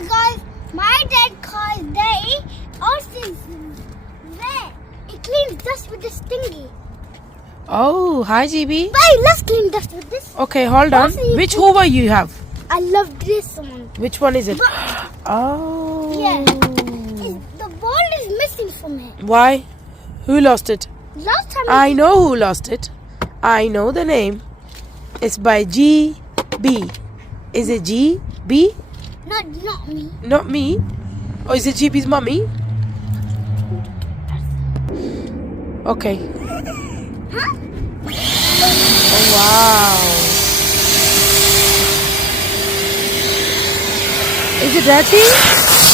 Hey guys, my dad calls they oceans there. It cleans dust with this thingy. Oh, hi GB. Wait, let's clean dust with this. Okay, hold on. Also, you Which put- Hoover you have? I love this one. Which one is it? Oh. Yeah. The ball is missing from it. Why? Who lost it? Last time I know who lost it. I know the name. It's by GB. Is it GB? not me. Not me. Or is it GB's mummy? Okay. Huh? Oh, wow. Is it dirty?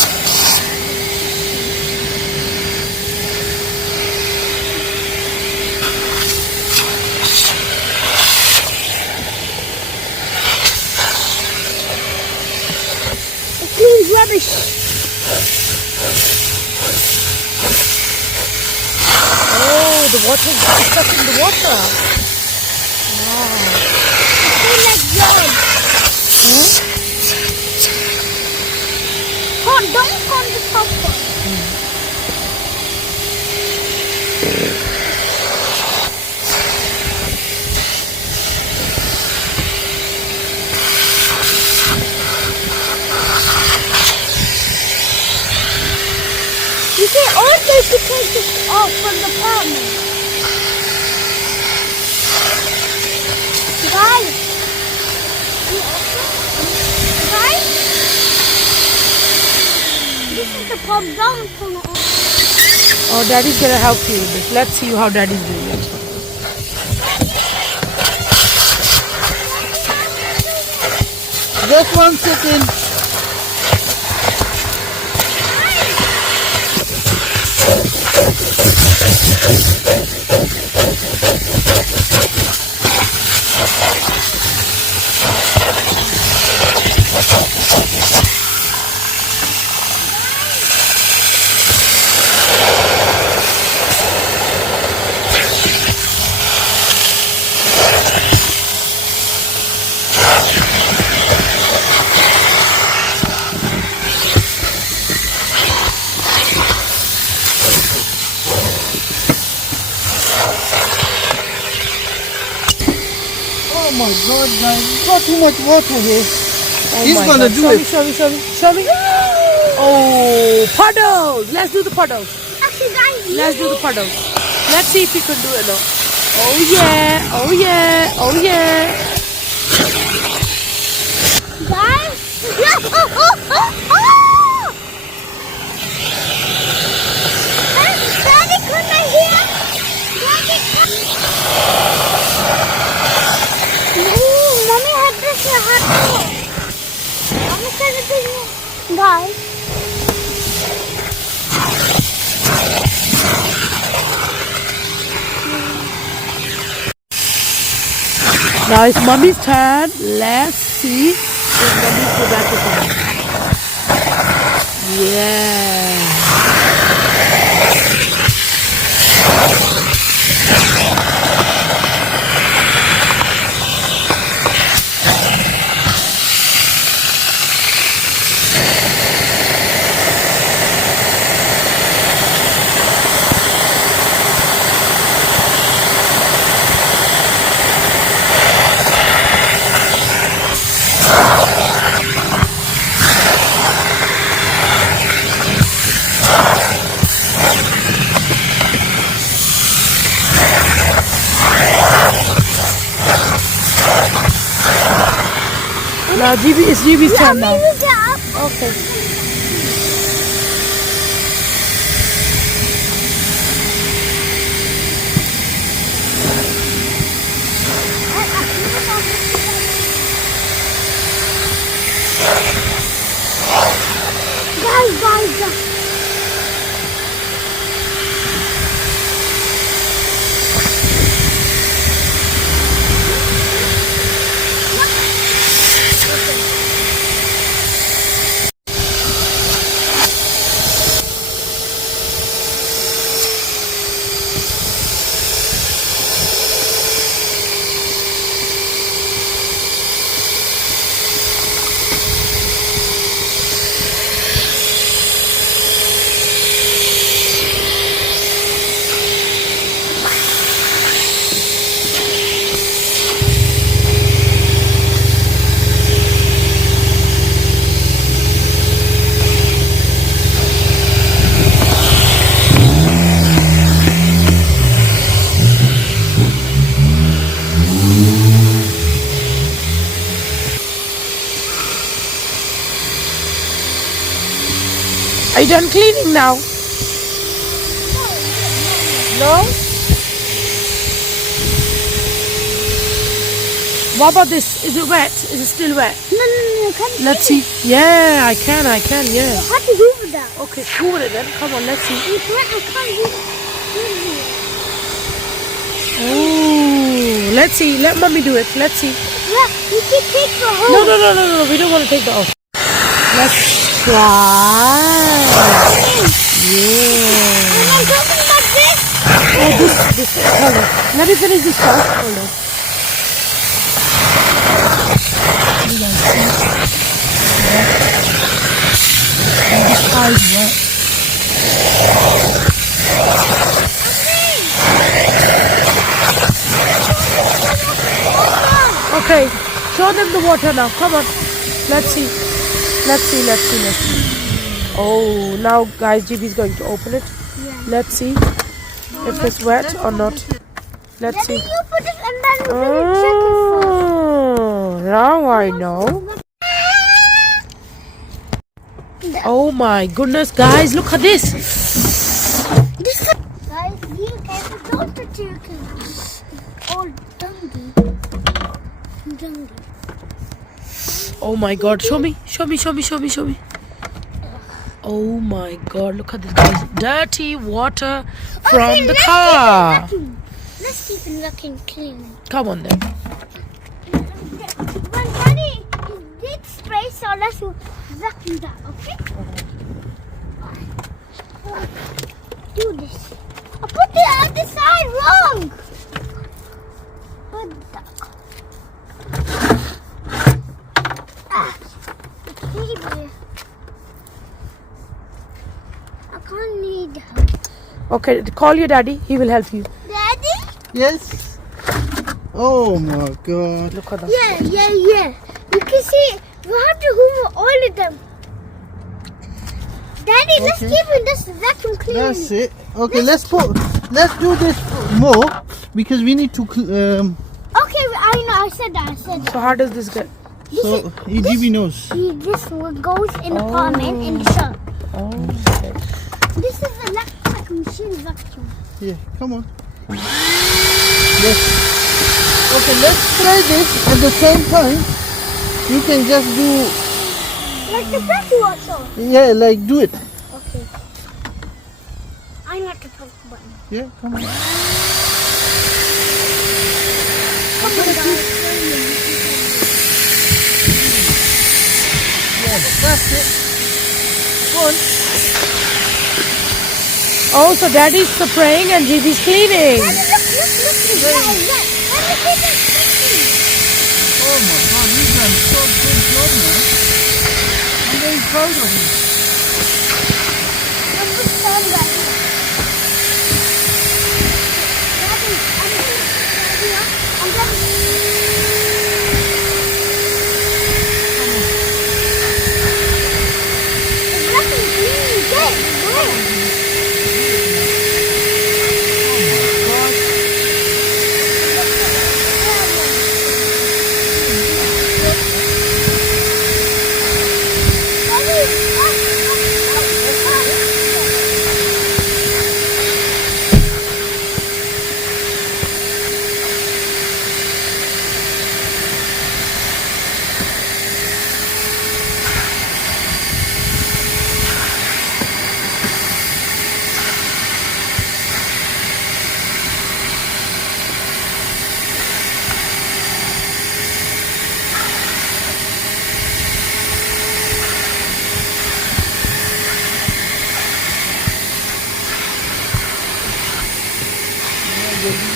It cleans rubbish. Oh, the water is stuck in the water. It cleans like blood. Oh, don't go on the top one. You can also take this off from the apartment. Guys. Guys. This is the pop down from the Oh, Daddy's gonna help you with this. Let's see how Daddy's doing it. Just 1 second. Oh my god, guys, it's got too much water here. Oh He's my gonna God. do Show it. me, show me, show me, show me. Oh, puddles. Let's do the puddles. Actually, guys, Let's do the puddles. Let's see if you can do it now. Oh yeah, oh yeah, oh yeah. guys. Yeah. Oh. Daddy, come here. Daddy, come. Ooh, Mommy had this in her hand. Mommy said it in here. Guys. Now it's mommy's turn. Let's see if mommy's go back to home. Yeah. Now it's GB's turn now. Mommy, you get up. Okay. Guys. Are you done cleaning now? No? What about this? Is it wet? Is it still wet? No. Come Let's see. Yeah, I can, yeah. How to do that? Okay, cool it then. Come on, let's see. I can't do it. Oh, let's see. Let mommy do it. Let's see. Yeah, you can take the whole. No. We don't want to take that off. Let's try. Yeah. And I'm talking about this. Oh, this. Hold on. Let me finish this first. Hold on. You guys see? And this car is wet. Okay, show them the water now. Come on. Let's see. Oh, now guys, GB is going to open it. Yeah. Let's see if it's wet or not. Let's see. You put it and then we're gonna check it first. Oh, now I know. Oh my goodness, guys, look at this. Guys, you can don't touch your kids. All dungy. Oh my god, show me. Oh my god, look at this, guys. Dirty water from the car. Let's keep it looking clean. Come on then. When Daddy did spray, so let's vacuum that, okay? Do this. I put the other side wrong. Put that. Baby. I can't need her. Okay, call your daddy. He will help you. Daddy? Yes. Oh my God. Look at that. Yeah. You can see, we have to hoover all of them. Daddy, let's Okay. keep this vacuum clean. That's it. Okay, let's do this more because we need to. Okay, I know, I said that. So how does this get? So EGB knows. This one goes in the apartment in the shop. Oh, okay. This is the electric machine vacuum. Yeah, come on. Yes. Okay, let's try this at the same time. You can just do. Like the vacuum also. Yeah, like do it. Okay. I know to push the button. Yeah, come on. Come on, guys. That's it. Go on. Oh, so daddy's spraying and GB's cleaning. Look. Yeah. Let me see this vacuum. Oh my God, you've done so good job, man. I'm very proud of you. I'm just stand right here. Daddy, I'm gonna It's nothing clean.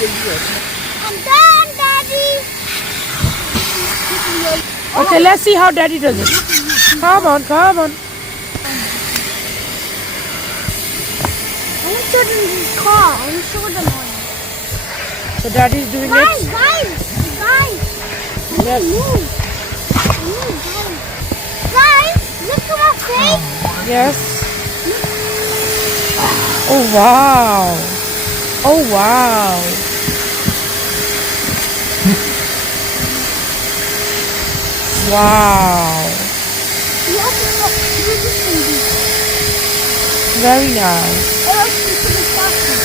Good. I'm done, Daddy. Okay, let's see how daddy does it. Come on. I want to show them this car. I want to show them one. So daddy's doing Guys, it. Move, guys, look at my face. Yes. Oh wow. Wow. You have to look. Very nice. Or else you could have started.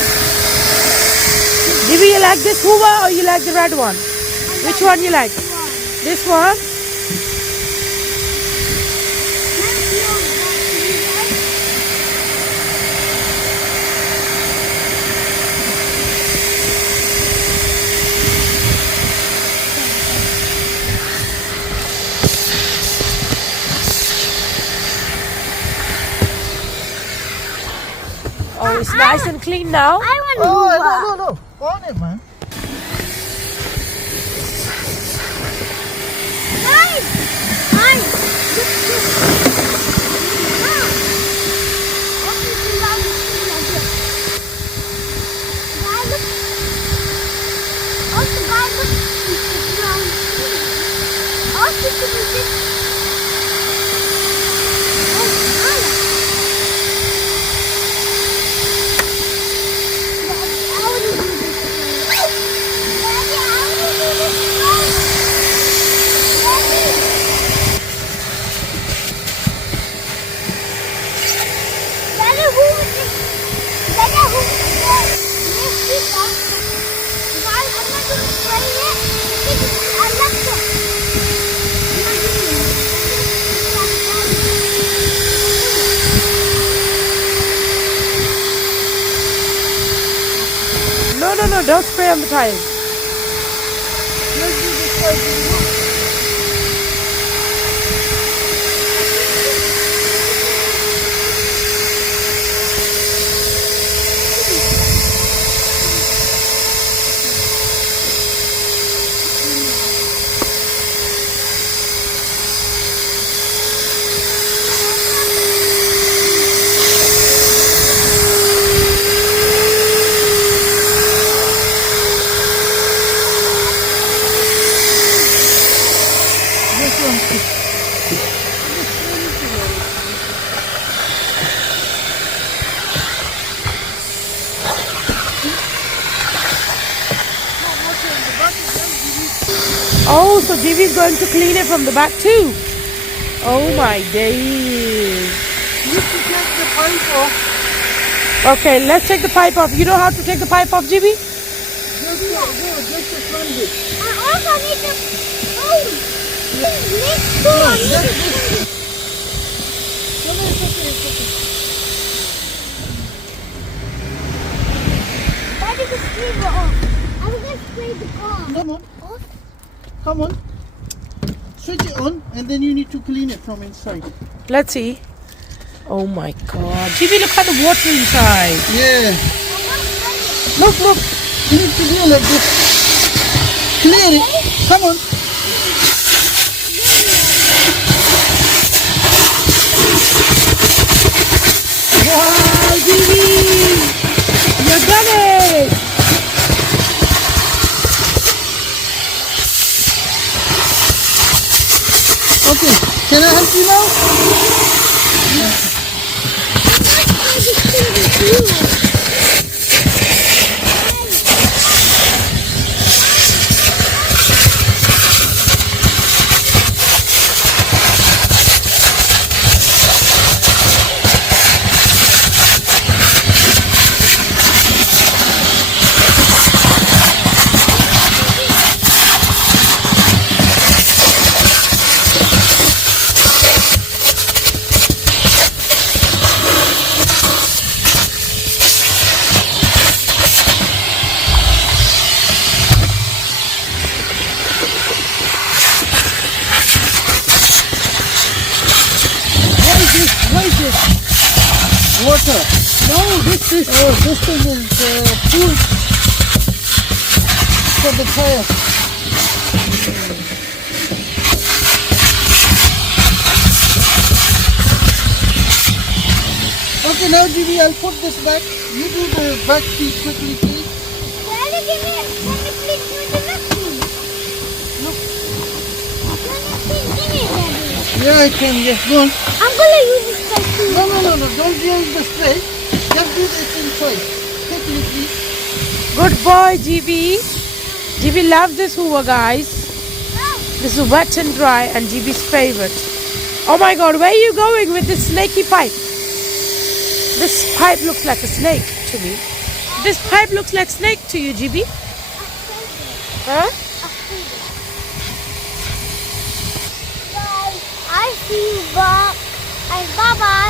Jibi, you like this Hoover or you like the red one? Which one you like? This one? Oh, it's nice and clean now. I want Oh, Hoover. no. On it, man. Guys, guys, look, look. Wow. What is the last thing like this? Guys, look. Also, guys, look. It's around here. Also, to be this. Oh, Anna. Daddy, I want to do this. Daddy, I want to do this. Daddy. Daddy, who is this? Daddy, who is this? Yes, this one. Guys, I'm not going to spray it. This is Alexa. I'm not doing it. No, don't spray on the tires. Let's do this side. This one. Oh, so Jibi is going to clean it from the back too. Oh my days. You have to take the pipe off. Okay, let's take the pipe off. You know how to take the pipe off, Jibi? Just to fund it. I also need to. Oh, next door. I need to. No, it's okay. Daddy, just leave it off. I'm going to spray the car. Come on. Off. Come on. Switch it on and then you need to clean it from inside. Let's see. Oh my god. Jibi, look at the water inside. Yeah. I'm not spraying it. Look. You need to do like this. Clear it. Come on. Wow, Jibi! You done it! Okay. Can I help you now? I just spray the glue. What is this? Water. No, this is... Oh, this thing is food for the tire. Okay, now Jibi, I'll put this back. You do the back seat quickly, please. Daddy, can you please do the next one? Look. Can you please give me, Daddy? Yeah, I can. Yes, go on. I'm gonna use this guy too. No. Don't use the spray. Just do this inside. Quickly, please. Good boy, Jibi. Jibi loves this Hoover, guys. This is wet and dry and Jibi's favorite. Oh my god, where are you going with this snaky pipe? This pipe looks like a snake to me. This pipe looks like snake to you, GB? Huh? Guys, I see you, Bob. And bye-bye.